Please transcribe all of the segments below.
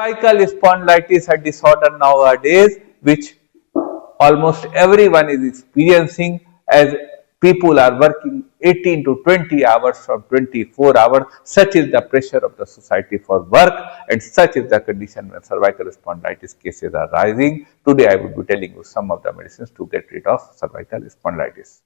Cervical spondylitis a disorder nowadays which almost everyone is experiencing as people are working 18 to 20 hours from 24 hours. Such is the pressure of the society for work and such is the condition when cervical spondylitis cases are rising. Today I will be telling you some of the medicines to get rid of cervical spondylitis.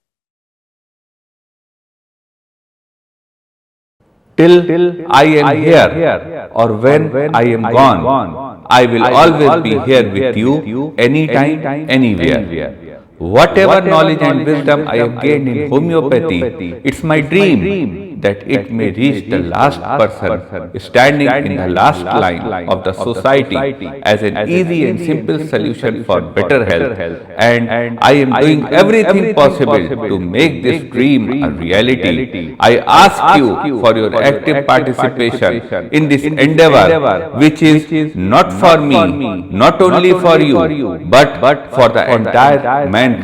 Till I am here or when I am gone, I will always be here with you anytime, anywhere. Whatever knowledge and wisdom I have gained in homeopathy, it's my dream that it may reach the last person standing in the last line of the society as an easy and simple solution for better health. And I am doing everything possible to make this dream a reality. I ask you for your active participation in this endeavor, which is not for me, not only for you, but for the entire mankind.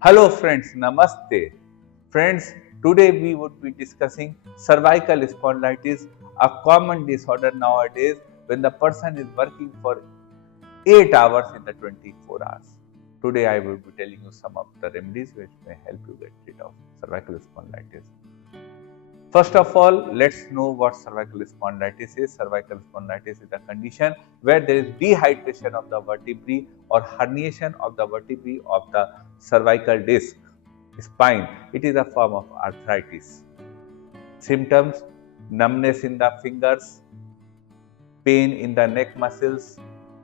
Hello friends, Namaste. Friends, today we would be discussing cervical spondylitis, a common disorder nowadays when the person is working for 8 hours in the 24 hours. Today I will be telling you some of the remedies which may help you get rid of cervical spondylitis. First of all, let's know what cervical spondylitis is. Cervical spondylitis is a condition where there is dehydration of the vertebrae or herniation of the vertebrae of the cervical disc, spine. It is a form of arthritis. Symptoms: numbness in the fingers, pain in the neck muscles,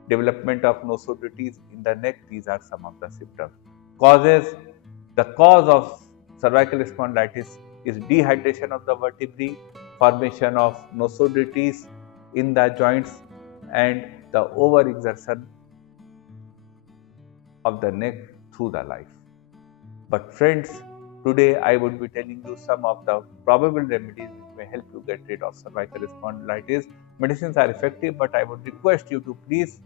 development of nosoduties in the neck. These are some of the symptoms. Causes: the cause of cervical spondylitis is dehydration of the vertebrae, formation of nosoduties in the joints, and the overexertion of the neck through the life. But friends, today I would be telling you some of the probable remedies which may help you get rid of cervical spondylitis. Medicines are effective, but I would request you to please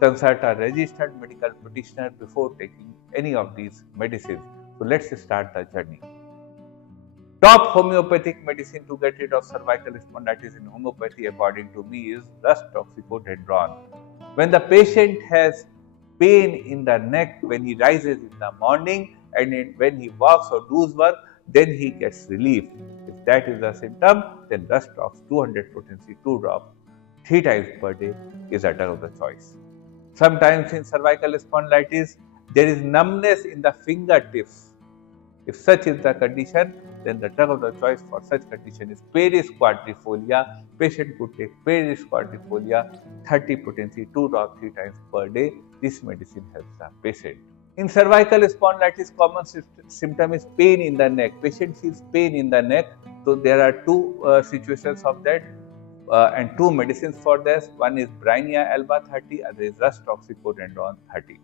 consult a registered medical practitioner before taking any of these medicines. So let's start the journey. Top homeopathic medicine to get rid of cervical spondylitis in homeopathy, according to me, is Rus-Toxicodendron. When the patient has pain in the neck when he rises in the morning and when he walks or does work, then he gets relief. If that is the symptom, then Rus-Tox 200 potency 2 drops 3 times per day is a drug of the choice. Sometimes in cervical spondylitis, there is numbness in the fingertips. If such is the condition, then the drug of the choice for such condition is Paris quadrifolia. Patient could take Paris quadrifolia 30 potency 2 drops 3 times per day. This medicine helps the patient. In cervical spondylitis, common symptom is pain in the neck. Patient feels pain in the neck. So there are two situations of that and two medicines for this. One is Brineia alba 30, other is Rus-Toxicodendron 30.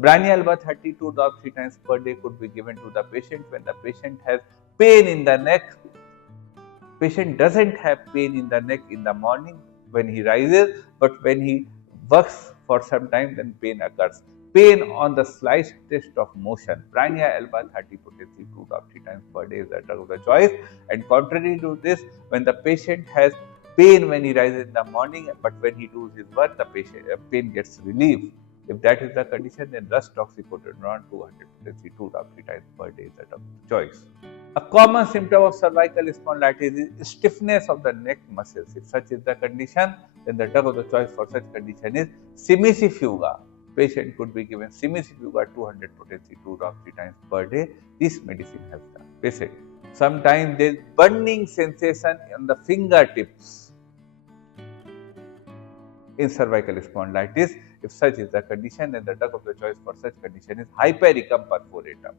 Brineia alba 30 2 drops 3 times per day could be given to the patient when the patient has pain in the neck. Patient doesn't have pain in the neck in the morning when he rises, but when he works for some time, then pain occurs. Pain on the slightest of motion. Brineia alba 30 potency 2 drops 3 times per day is the drug of the choice. And contrary to this, when the patient has pain when he rises in the morning, but when he does his work, the pain gets relief. If that is the condition, then Rus-Toxicodendron 200 potency 2 drops 3 times per day is the drug of choice. A common symptom of cervical spondylitis is stiffness of the neck muscles. If such is the condition, then the drug of the choice for such condition is Cimicifuga. Patient could be given Cimicifuga 200 potency 2 drops 3 times per day. This medicine helps the patient. Sometimes there is burning sensation on the fingertips in cervical spondylitis. If such is the condition, then the drug of the choice for such condition is Hypericum perforatum.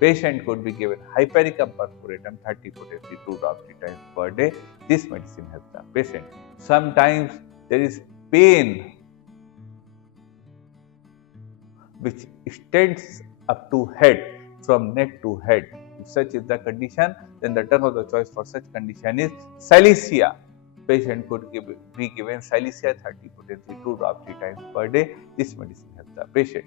Patient could be given Hypericum perforatum 30 potency 2 drops 3 times per day. This medicine helps the patient. Sometimes there is pain which extends up to head. from neck to head. If such is the condition, then the drug of the choice for such condition is Cilicia. Patient could be given Cilicia 30 potency 2 drops 3 times per day. This medicine helps the patient.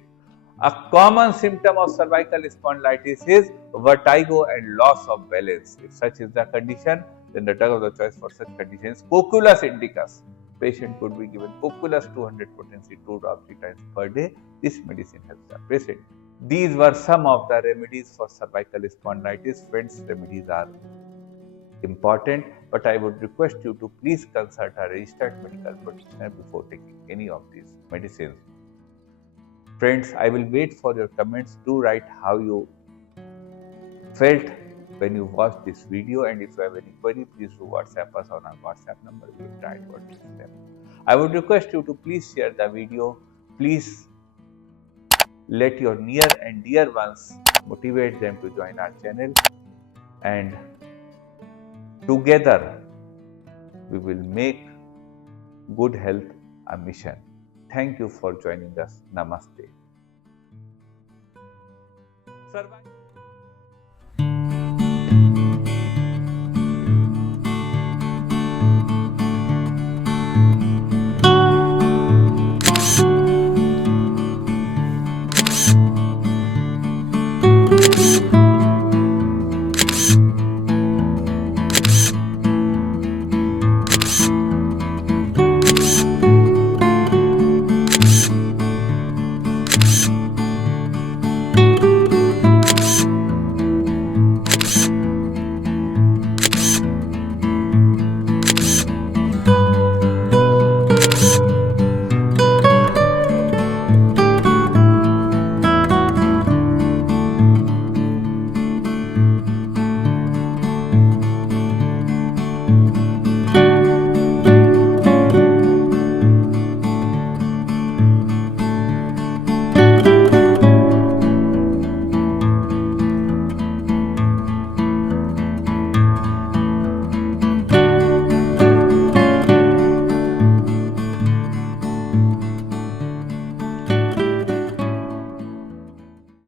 A common symptom of cervical spondylitis is vertigo and loss of balance. If such is the condition, then the drug of the choice for such condition is Cocculus indicus. Patient could be given Cocculus 200 potency 2 drops 3 times per day. This medicine helps the patient. These were some of the remedies for cervical spondylitis. Friends, remedies are important, but I would request you to please consult a registered medical practitioner before taking any of these medicines. Friends, I will wait for your comments. Do write how you felt when you watched this video, and if you have any query, please do WhatsApp us on our WhatsApp number. We will try to address them. I would request you to please share the video. Please let your near and dear ones motivate them to join our channel, and together we will make good health a mission. Thank you for joining us. Namaste.